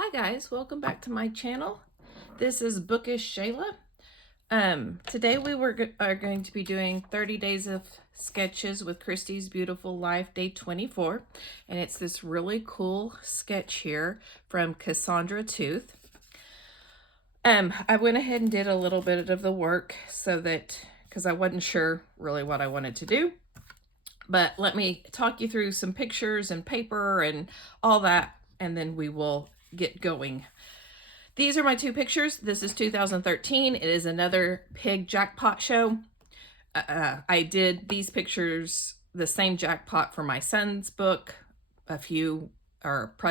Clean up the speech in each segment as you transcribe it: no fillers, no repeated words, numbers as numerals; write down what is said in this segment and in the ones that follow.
Hi guys, welcome back to my channel. This is Bookish Shayla. Today we are going to be doing 30 days of sketches with Christy's Beautiful Life, day 24. And it's this really cool sketch here from Cassandra Tooth. I went ahead and did a little bit of the work because I wasn't sure really what I wanted to do. But let me talk you through some pictures and paper and all that, and then we will get going. These are my two pictures. This is 2013. It is another pig jackpot show. I did these pictures, the same jackpot for my son's book probably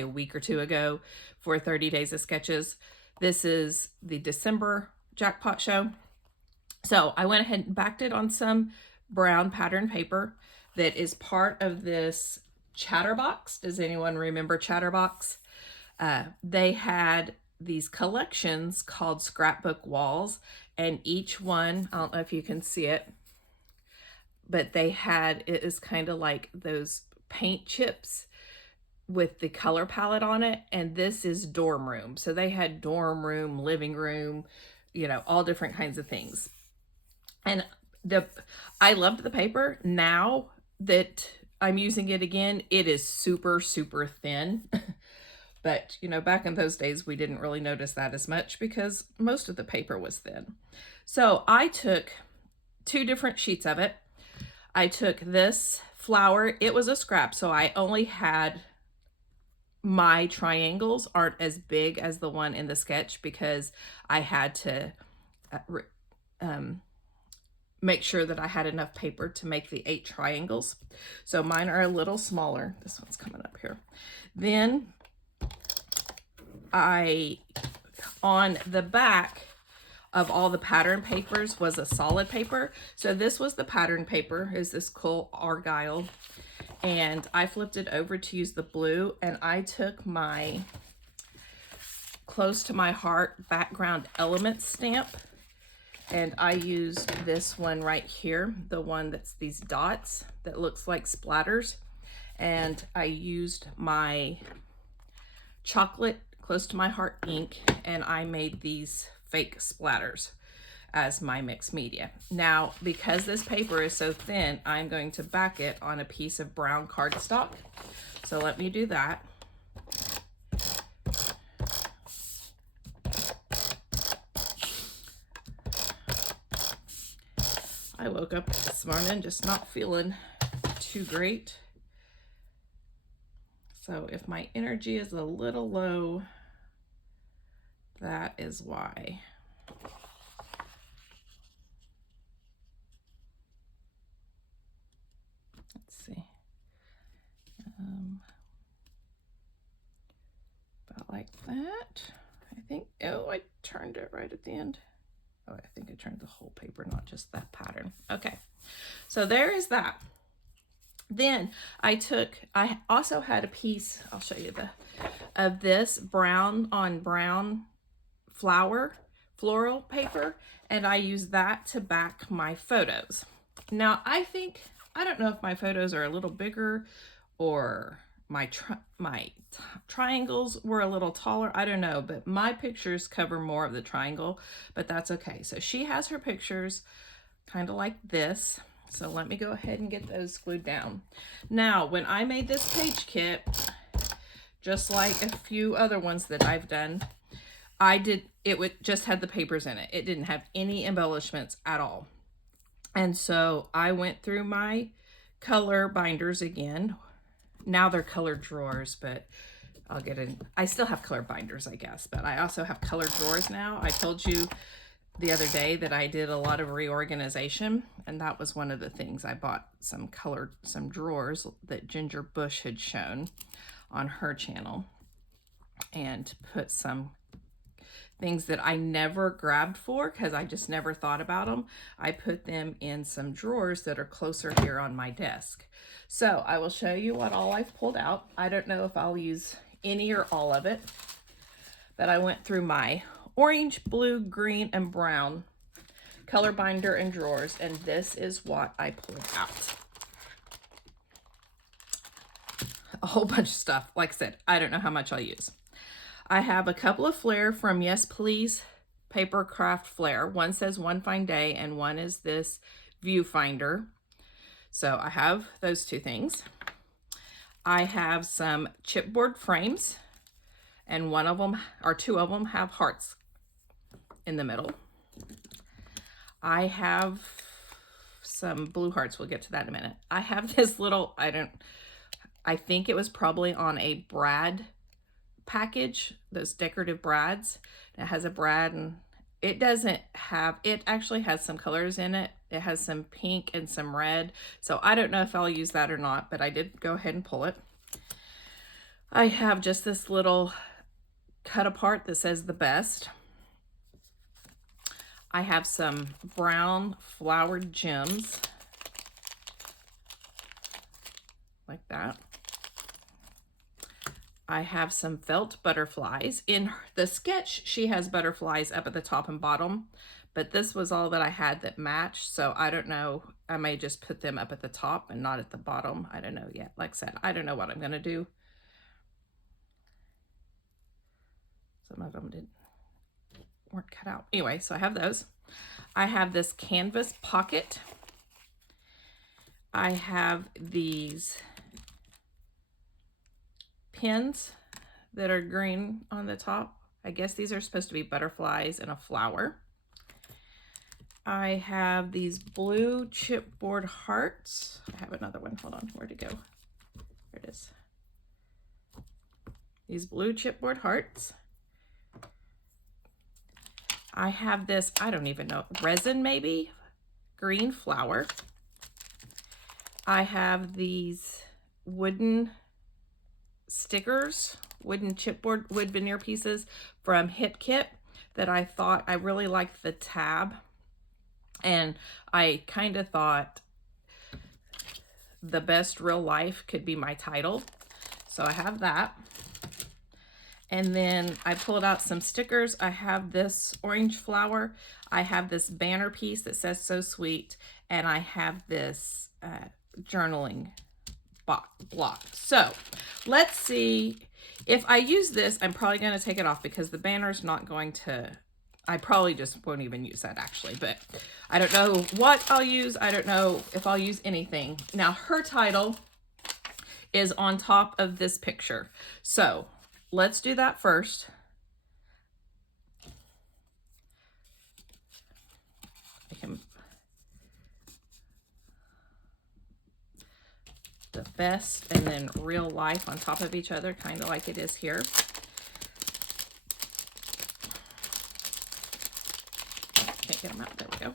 a week or two ago for 30 days of sketches. This is the December jackpot show. So I went ahead and backed it on some brown pattern paper that is part of this Chatterbox. Does anyone remember Chatterbox? They had these collections called scrapbook walls, and each one, I don't know if you can see it, but it is kind of like those paint chips with the color palette on it, and this is dorm room. So they had dorm room, living room, all different kinds of things. And I loved the paper. Now that I'm using it again, it is super, super thin. But, back in those days, we didn't really notice that as much because most of the paper was thin. So I took two different sheets of it. I took this flower. It was a scrap, so I only had my triangles aren't as big as the one in the sketch because I had to make sure that I had enough paper to make the 8 triangles. So mine are a little smaller. This one's coming up here. Then on the back of all the pattern papers was a solid paper. So this was the pattern paper, is this cool argyle. And I flipped it over to use the blue, and I took my Close to My Heart background elements stamp, and I used this one right here, the one that's these dots that looks like splatters. And I used my chocolate Close to My Heart ink, and I made these fake splatters as my mixed media. Now, because this paper is so thin, I'm going to back it on a piece of brown cardstock. So let me do that. I woke up this morning just not feeling too great. So if my energy is a little low, that is why. Let's see. About like that. I think, oh, I turned it right at the end. Oh, I think I turned the whole paper, not just that pattern. Okay, so there is that. Then I also had a piece, I'll show you of this brown on brown floral paper, and I used that to back my photos. Now I don't know if my photos are a little bigger or my triangles were a little taller. I don't know, but my pictures cover more of the triangle, but that's okay. So she has her pictures kind of like this. So let me go ahead and get those glued down. Now, when I made this page kit, just like a few other ones that I've done, just had the papers in it. It didn't have any embellishments at all. And so I went through my color binders again. Now they're colored drawers, but I still have color binders, I guess, but I also have colored drawers now. I told you the other day that I did a lot of reorganization, and that was one of the things. I bought some drawers that Ginger Bush had shown on her channel, and put some things that I never grabbed for because I just never thought about them. I put them in some drawers that are closer here on my desk. So I will show you what all I've pulled out. I don't know if I'll use any or all of it, but I went through my orange, blue, green, and brown color binder and drawers, and this is what I pulled out. A whole bunch of stuff. Like I said, I don't know how much I'll use. I have a couple of Flair from Yes Please Paper Craft Flair. One says One Fine Day and one is this viewfinder. So I have those two things. I have some chipboard frames, and one of them, or two of them, have hearts in the middle. I have some blue hearts. We'll get to that in a minute. I have this little, I think it was probably on a brad package, those decorative brads. It has a brad, and it doesn't have, it actually has some colors in it. It has some pink and some red. So I don't know if I'll use that or not, but I did go ahead and pull it. I have just this little cut apart that says The Best. I have some brown flowered gems, like that. I have some felt butterflies. In the sketch, she has butterflies up at the top and bottom, but this was all that I had that matched, so I don't know. I may just put them up at the top and not at the bottom. I don't know yet. Like I said, I don't know what I'm going to do. Some of them weren't cut out. Anyway, so I have those. I have this canvas pocket. I have these pins that are green on the top. I guess these are supposed to be butterflies and a flower. I have these blue chipboard hearts. I have another one. Hold on, where'd it go? There it is. These blue chipboard hearts. I have this, I don't even know, resin maybe, green flower. I have these wooden stickers, wooden chipboard, wood veneer pieces from Hip Kit that I thought, I really liked the tab. And I kind of thought The Best Real Life could be my title. So I have that. And then I pulled out some stickers. I have this orange flower. I have this banner piece that says So Sweet. And I have this journaling block. So let's see. If I use this, I'm probably going to take it off because the banner's not going to, I probably just won't even use that actually. But I don't know what I'll use. I don't know if I'll use anything. Now her title is on top of this picture. So let's do that first. I can, The Best and then Real Life on top of each other, kind of like it is here. Can't get them out. There we go.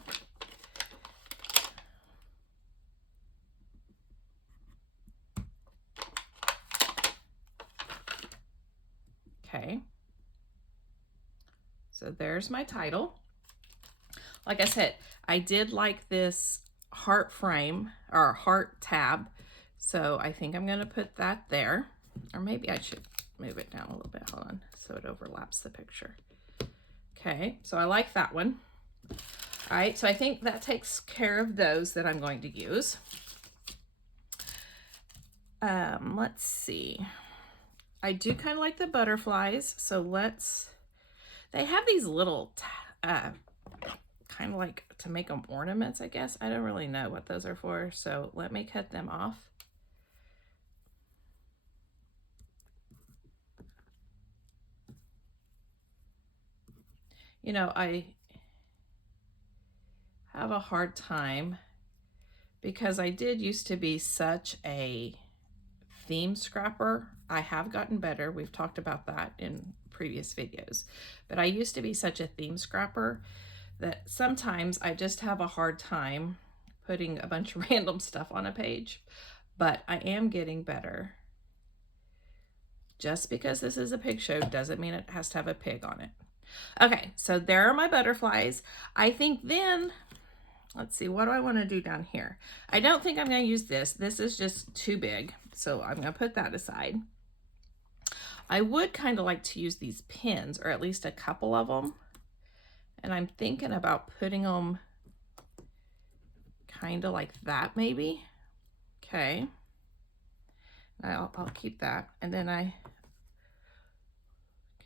Okay, so there's my title. Like I said, I did like this heart frame or heart tab, so I think I'm going to put that there, or maybe I should move it down a little bit. Hold on, so it overlaps the picture. Okay, so I like that one. All right, so I think that takes care of those that I'm going to use. Let's see. I do kind of like the butterflies, so they have these little, kind of like to make them ornaments, I guess. I don't really know what those are for, so let me cut them off. You know, I have a hard time because I did used to be such a theme scrapper. I have gotten better. We've talked about that in previous videos, but I used to be such a theme scrapper that sometimes I just have a hard time putting a bunch of random stuff on a page, but I am getting better. Just because this is a pig show doesn't mean it has to have a pig on it. Okay, so there are my butterflies. I think then, let's see, what do I want to do down here? I don't think I'm going to use this. This is just too big, so I'm going to put that aside. I would kind of like to use these pins, or at least a couple of them. And I'm thinking about putting them kind of like that, maybe. Okay. I'll keep that. And then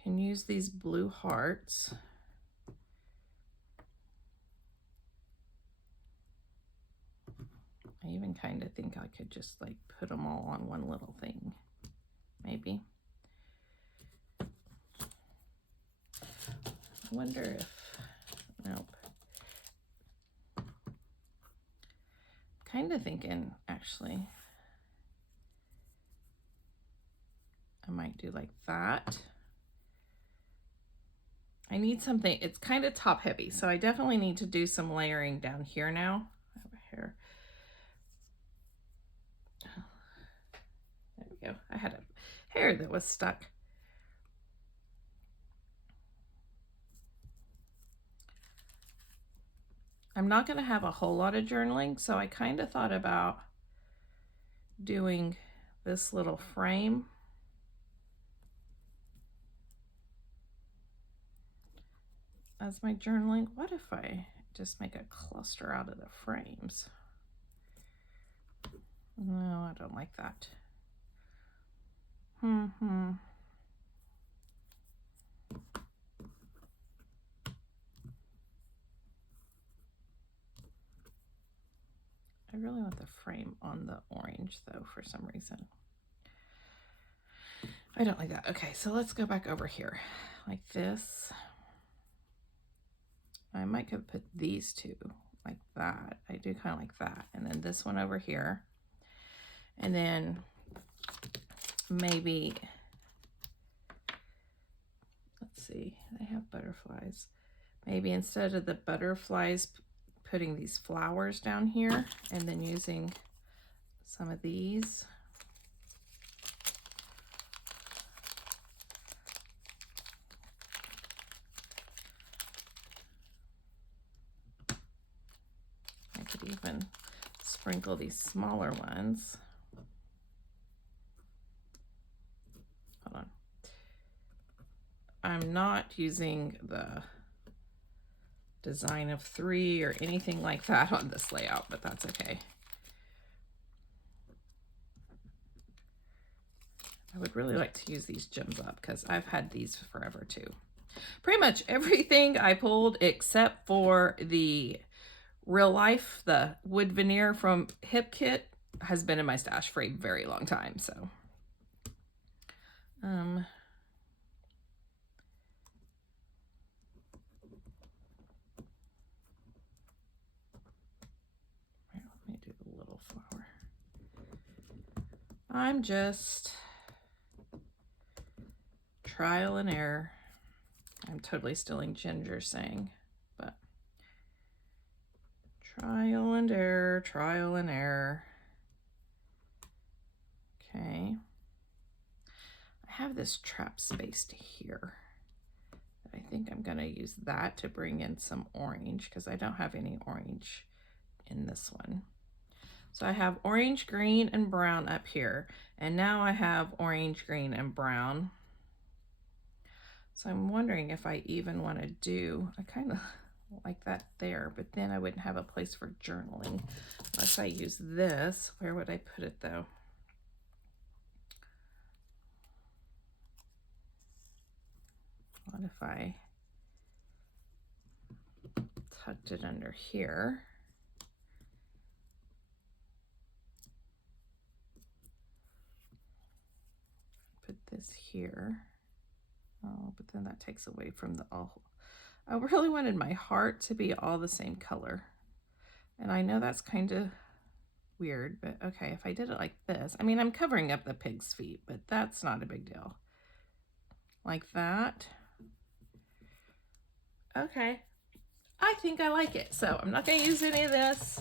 Can use these blue hearts. I even kind of think I could just like put them all on one little thing, maybe. I wonder if, nope. Kind of thinking, actually, I might do like that. I need something, it's kind of top heavy, so I definitely need to do some layering down here now. Over here. There we go. I had a hair that was stuck. I'm not going to have a whole lot of journaling, so I kind of thought about doing this little frame. As my journaling. What if I just make a cluster out of the frames? No, I don't like that. I really want the frame on the orange though, for some reason. I don't like that. Okay, so let's go back over here like this. I might could put these two like that. I do kind of like that. And then this one over here. And then maybe, let's see, they have butterflies. Maybe instead of the butterflies, putting these flowers down here and then using some of these. I could even sprinkle these smaller ones. Hold on. I'm not using the design of 3 or anything like that on this layout, but that's okay. I would really like to use these gems up because I've had these forever too. Pretty much everything I pulled except for the real life, the wood veneer from Hip Kit, has been in my stash for a very long time. So let me do the little flower. I'm just trial and error. I'm totally stealing Ginger's saying, but trial and error, trial and error. Okay. I have this trap spaced here. I think I'm going to use that to bring in some orange because I don't have any orange in this one. So I have orange, green, and brown up here. And now I have orange, green, and brown. So I'm wondering if I even want to do, I kind of like that there, but then I wouldn't have a place for journaling. Unless I use this, where would I put it though? What if I tucked it under here? Put this here. Oh, but then that takes away from the all. I really wanted my heart to be all the same color. And I know that's kind of weird, but okay, if I did it like this, I mean, I'm covering up the pig's feet, but that's not a big deal. Like that. Okay. I think I like it. So I'm not going to use any of this,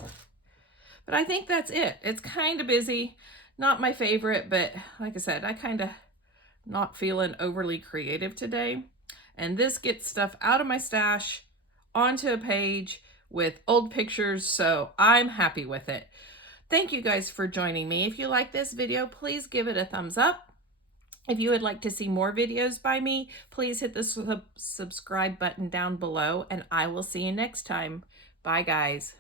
but I think that's it. It's kind of busy. Not my favorite, but like I said, I kind of not feeling overly creative today. And this gets stuff out of my stash onto a page with old pictures, so I'm happy with it. Thank you guys for joining me. If you like this video, please give it a thumbs up. If you would like to see more videos by me, please hit the subscribe button down below, and I will see you next time. Bye, guys.